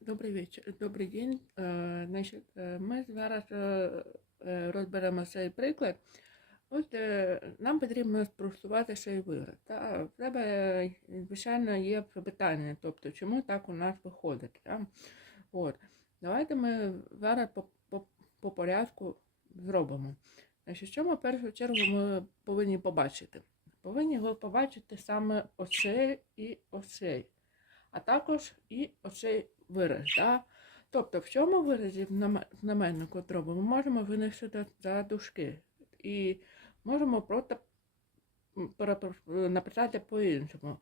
Добрий вечір, добрий день. Ми зараз е, е, розберемо цей приклад. От нам потрібно спростувати цей вираз. Та в тебе, звичайно, є питання, тобто чому так у нас виходить. Та? От. Давайте ми зараз по, по, по порядку зробимо. Значить, що ми в першу чергу ми повинні побачити? Повинні ви побачити саме оцей і оцей а також і оцей вираз. Да? Тобто, в цьому виразі в наме- знаменнику дробу ми можемо винести за дужки. І можемо просто написати по-іншому.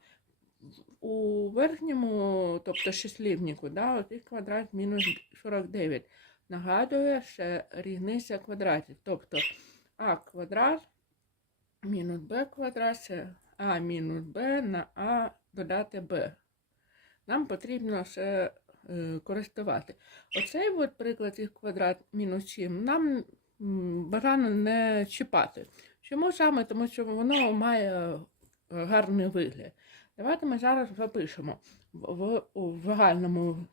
У верхньому, тобто числівнику, да, х квадрат мінус 49 нагадує, що різниця квадратів. Тобто а квадрат мінус b квадрат це а мінус b на а додати b нам потрібно ще е, користувати. Оцей от приклад із квадрат мінус 7 нам бажано не чіпати. Чому саме? Тому що воно має е, гарний вигляд. Давайте ми зараз запишемо в, в, у загальному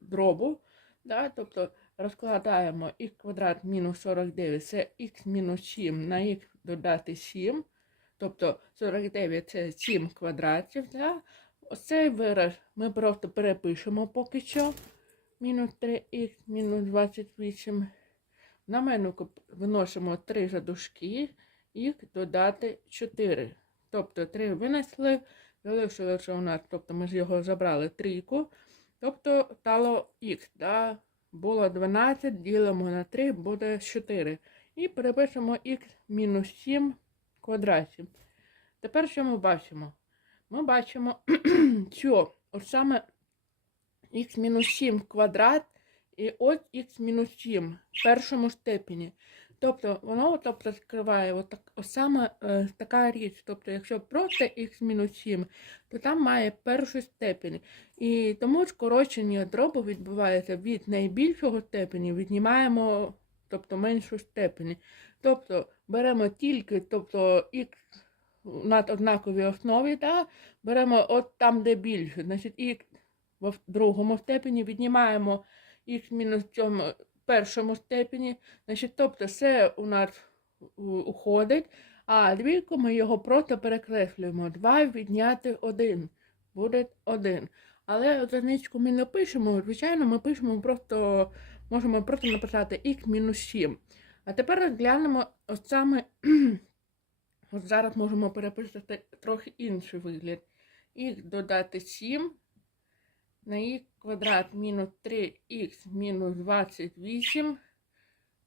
дробу, да, тобто розкладаємо х квадрат мінус 49, це х мінус 7 на х додати 7, тобто 49 це 7 квадратів. Да? Оцей вираз ми просто перепишемо поки що. Мінус 3х, мінус 28. На менуку виносимо 3 задушки, їх додати 4. Тобто 3 винесли, залишилося у нас, тобто ми з його забрали трійку. Тобто стало х, да? було 12, ділимо на 3, буде 4. І перепишемо х мінус 7 квадратів. Тепер що ми бачимо? Ми бачимо, що от саме х-7 квадрат і от х-7 в першому степені. Тобто воно тобто, скриває от так, ось саме е, така річ. Тобто, якщо просто х-7, то там має першу степень. І тому скорочення дробу відбувається від найбільшого степені, віднімаємо тобто, меншу степені. Тобто беремо тільки тобто, х над однаковій основі, та беремо от там, де більше. Значить, і в другому степені віднімаємо х мінус цьому першому степені. Значить, тобто все у нас уходить, а двійку ми його просто перекреслюємо. 2 відняти 1. Буде 1. Але одиничку ми не пишемо, звичайно, ми пишемо просто, можемо просто написати х мінус 7. А тепер розглянемо саме Зараз можемо переписати трохи інший вигляд. Х додати 7 на х квадрат мінус 3х мінус 28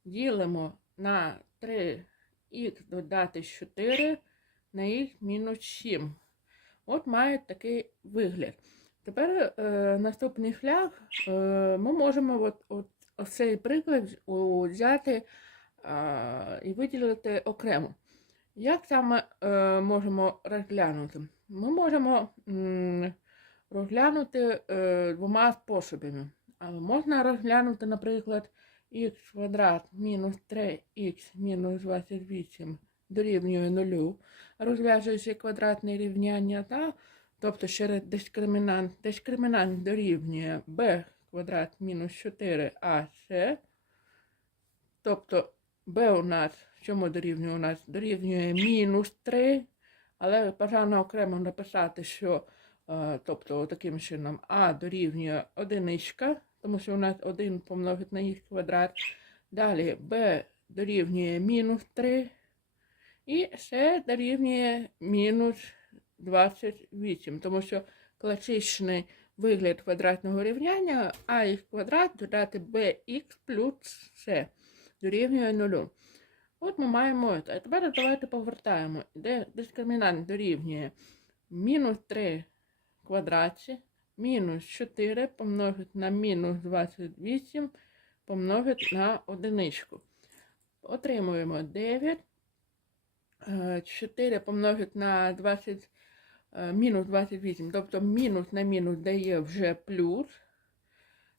ділимо на 3х додати 4 на х мінус 7. От має такий вигляд. Тепер е, наступний шлях е, ми можемо от, от, ось цей приклад взяти е, і виділити окремо. Як саме е, можемо розглянути? Ми можемо розглянути е, двома способами. А можна розглянути, наприклад, х квадрат мінус 3х мінус 28 дорівнює нулю, розв'язуючи квадратне рівняння, та, тобто через дискримінант, дискримінант дорівнює b квадрат мінус 4ac, тобто b у нас чому дорівнює у нас? Дорівнює мінус 3, але бажано окремо написати, що тобто таким чином А дорівнює одиничка, тому що у нас 1 помножить на х квадрат. Далі b дорівнює мінус 3. І С дорівнює мінус 28, тому що класичний вигляд квадратного рівняння ах квадрат додати bx плюс c дорівнює 0. От ми маємо. А тепер давайте повертаємо, де дискримінант дорівнює мінус 3 в квадраті, мінус 4 помножити на мінус 28 помножити на одиничку. Отримуємо 9. е, 4 помножити на 20, е, мінус 28, тобто мінус на мінус дає вже плюс.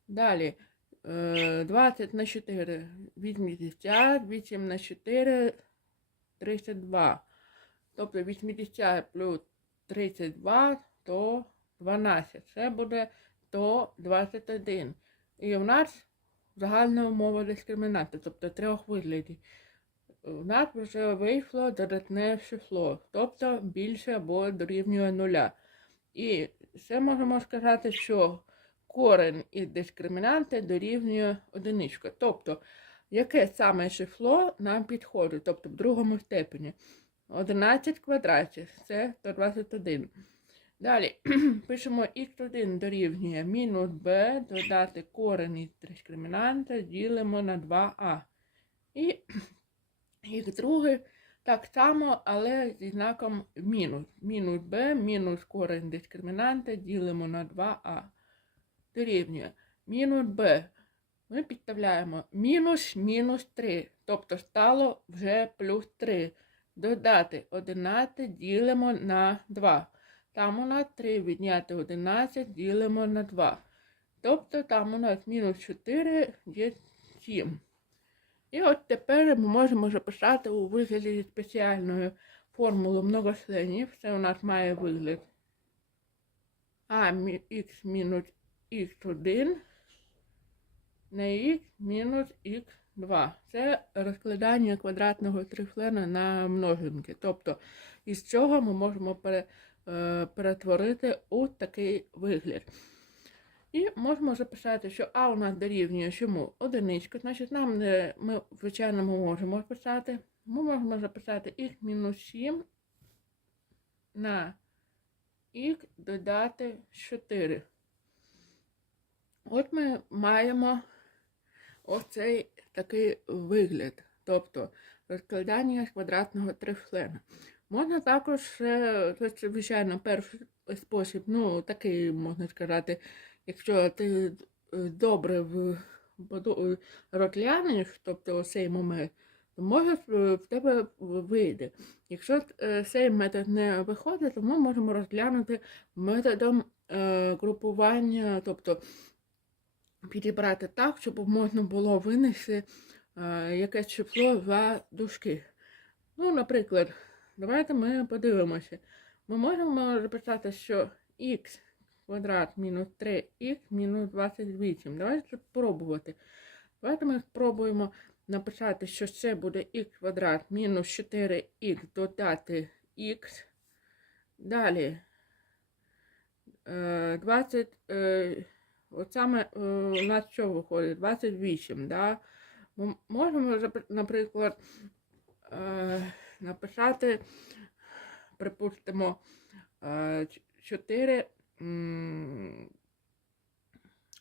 Далі Е, 20 на 4, 80, 8 на 4, 32. Тобто 80 плюс 32, то 12. Це буде 121. І в нас загальна умова дискримінанти, тобто трьох виглядів. У нас вже вийшло додатне число, тобто більше або дорівнює нуля. І це можемо сказати, що корень із дискримінанти дорівнює одиничка. Тобто, яке саме число нам підходить, тобто в другому степені. 11 квадратів це 121. Далі пишемо х1 дорівнює мінус b, додати корень із дискримінанта, ділимо на 2а. І х2 так само, але зі знаком мінус. Мінус b, мінус корень дискримінанта, ділимо на 2а. Дорівнює мінус b. Ми підставляємо мінус мінус 3, тобто стало вже плюс 3. Додати 11 ділимо на 2. Там у нас 3 відняти 11 ділимо на 2. Тобто там у нас мінус 4 є 7. І от тепер ми можемо записати у вигляді спеціальної формули многочленів. Це у нас має вигляд а х мінус х1 на х мінус х2. Це розкладання квадратного тричлена на множинки. Тобто, із цього ми можемо е, перетворити у такий вигляд. І можемо записати, що А у нас дорівнює чому одиничка, значить нам не, ми, звичайно, ми можемо писати. Ми можемо записати х мінус 7 на х додати 4. От ми маємо оцей такий вигляд, тобто розкладання квадратного тричлена. Можна також, е, звичайно, перший спосіб, ну, такий, можна сказати, якщо ти е, добре розглянеш, тобто цей момент, то може в тебе вийде. Якщо е, цей метод не виходить, то ми можемо розглянути методом е, групування, тобто підібрати так, щоб можна було винести е, якесь число за дужки. Ну, наприклад, давайте ми подивимося. Ми можемо записати, що х квадрат мінус 3х мінус 28. Давайте спробувати. Давайте ми спробуємо написати, що це буде х квадрат мінус 4х додати х. Далі е, 20, е, от саме е, у нас що виходить? 28, да? Ми можемо, наприклад, е, написати, припустимо, е, 4,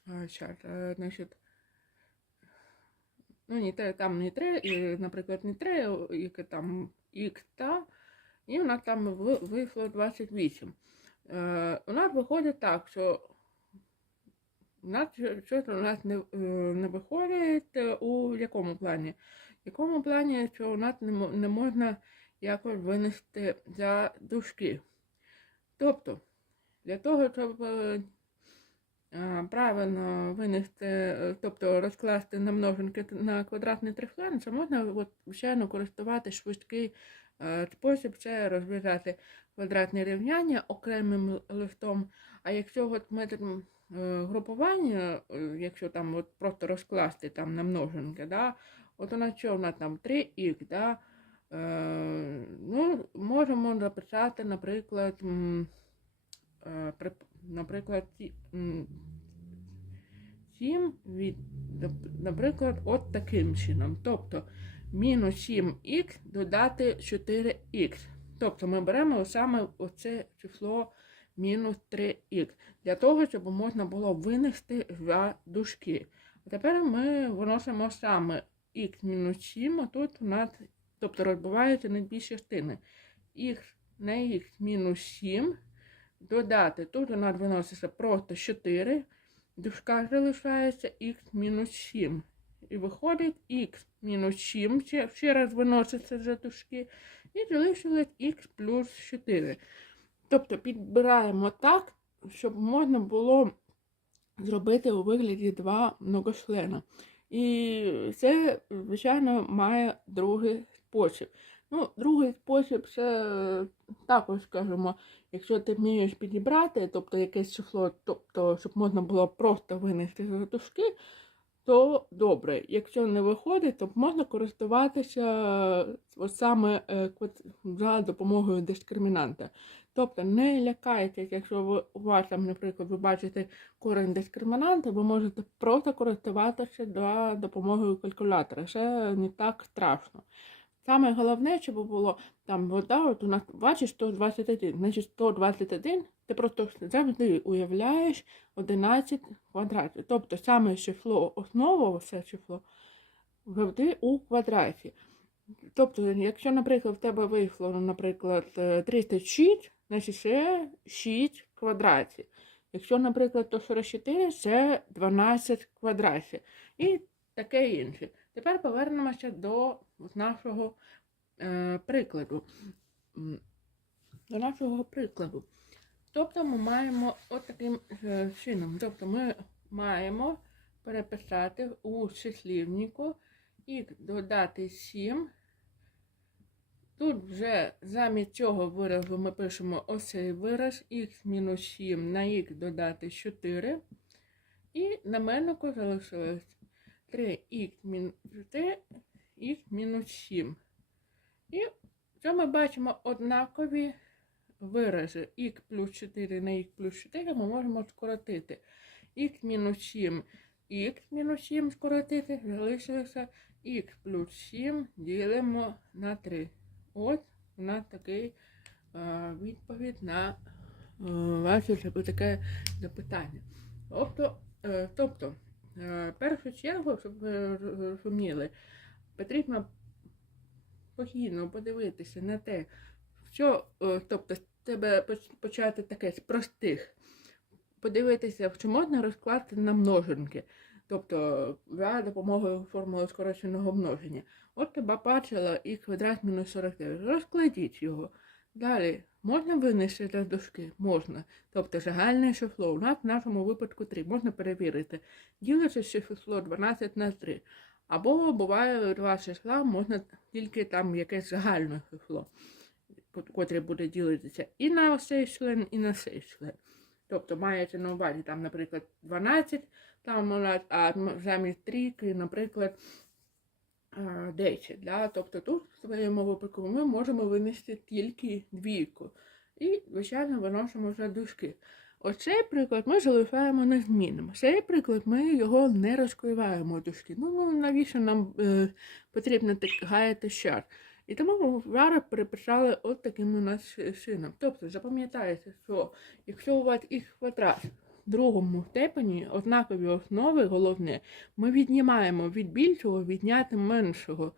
зараз, е, значить, ну, не те, там не 3, наприклад, не 3, яке там х, та, і у нас там ви- вийшло 28. Е, у нас виходить так, що нас що- щось у нас не, е, не виходить е, у якому плані? В якому плані, що у нас не, можна якось винести за дужки. Тобто, для того, щоб е, правильно винести, тобто розкласти на множинки на квадратний тричлен, це можна, от, звичайно, користувати швидкий спосіб, це розв'язати квадратне рівняння окремим листом. А якщо от е, групування, е, якщо там от просто розкласти там на множинки, да, от нас що нас там 3х, да, е, ну, можемо записати, наприклад, е, наприклад, 7 від, наприклад, от таким чином. Тобто мінус 7х додати 4х. Тобто ми беремо саме оце число мінус 3х. Для того, щоб можна було винести за дужки. А тепер ми виносимо саме х мінус 7, а тут у нас, тобто розбиваються на дві частини. х на х мінус 7 додати. Тут у нас виноситься просто 4, в дужках залишається х мінус 7. І виходить х мінус 7, ще, ще раз виноситься за дужки, і залишилось х плюс 4. Тобто підбираємо так, щоб можна було зробити у вигляді два многочлена. І це, звичайно, має другий спосіб. Ну, другий спосіб це е, також скажімо, якщо ти вмієш підібрати, тобто якесь число, тобто, щоб можна було просто винести з дужки, то добре. Якщо не виходить, то можна користуватися от саме е, за допомогою дискримінанта. Тобто не лякайтесь, якщо ви, у вас там, наприклад, ви бачите корень дискримінанта, ви можете просто користуватися за допомогою калькулятора. Це не так страшно. Саме головне, щоб було там вода, от у нас бачиш 121, значить 121, ти просто завжди уявляєш 11 квадратів. Тобто саме число, основа, все число завжди у квадраті. Тобто, якщо, наприклад, в тебе вийшло, наприклад, е, 36, значить це 6 квадратів. Якщо, наприклад, то 44, це 12 квадратів. І таке інше. Тепер повернемося до нашого е, прикладу. До нашого прикладу. Тобто ми маємо от е, чином. Тобто ми маємо переписати у числівнику і додати 7. Тут вже замість цього виразу ми пишемо ось цей вираз х мінус 7 на х додати 4. І на меннику залишилось 3х мінус 4, х мінус 7. І що ми бачимо однакові вирази х плюс 4 на х плюс 4 ми можемо скоротити. х мінус 7, х мінус 7 скоротити, залишилося х плюс 7 ділимо на 3. От у нас такий е, відповідь на е, ваше таке запитання. Тобто, е, тобто в першу чергу, щоб ви розуміли, потрібно постійно подивитися на те, що, тобто, тебе почати таке з простих, подивитися, чи можна розкласти на множинки, тобто за допомогою формули скороченого множення. От тебе бачила і квадрат мінус 49. Розкладіть його. Далі, можна винести з дужки? Можна. Тобто загальне число. У нас в нашому випадку 3. Можна перевірити. Ділиться число 12 на 3. Або буває два числа, можна тільки там якесь загальне число, кот- котре буде ділитися і на цей член, і на цей член. Тобто маєте на увазі, там, наприклад, 12, там а замість трійки, наприклад, 10. Да? Тобто тут в своєму випадку ми можемо винести тільки двійку. І, звичайно, виносимо за дужки. Оцей приклад ми залишаємо незмінним. Цей приклад ми його не розкриваємо дужки. Ну, ну навіщо нам е, потрібно гаяти час? І тому зараз переписали от таким у нас чином. Тобто запам'ятайте, що якщо у вас х квадрат другому степені однакові основи, головне, ми віднімаємо від більшого відняти меншого.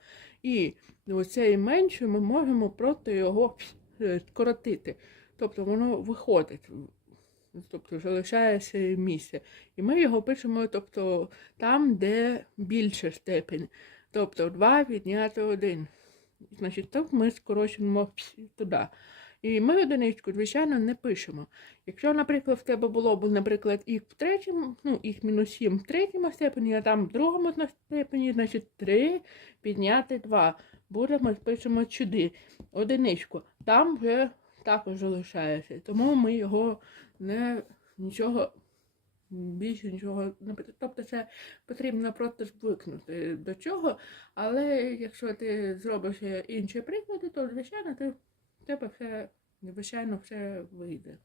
І оцей менший ми можемо просто його е, скоротити. Тобто воно виходить, тобто залишається місце. І ми його пишемо тобто, там, де більша степень. Тобто 2 відняти 1. Значить, так ми скорочуємо туди. І ми одиничку, звичайно, не пишемо. Якщо, наприклад, в тебе було б, наприклад, х в третьому, ну, х мінус 7 в третьому степені, а там в другому степені, значить 3 підняти 2. Буде, ми пишемо сюди. Одиничку. Там вже також залишається. Тому ми його не нічого. Більше нічого Тобто це потрібно просто звикнути до чого. Але якщо ти зробиш інші приклади, то звичайно ти тебе все, звичайно, все вийде.